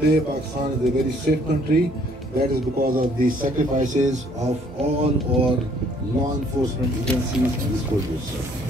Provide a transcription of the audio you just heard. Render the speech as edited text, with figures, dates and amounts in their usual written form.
today Pakistan is a very safe country. That is because of the sacrifices of all our law enforcement agencies and soldiers.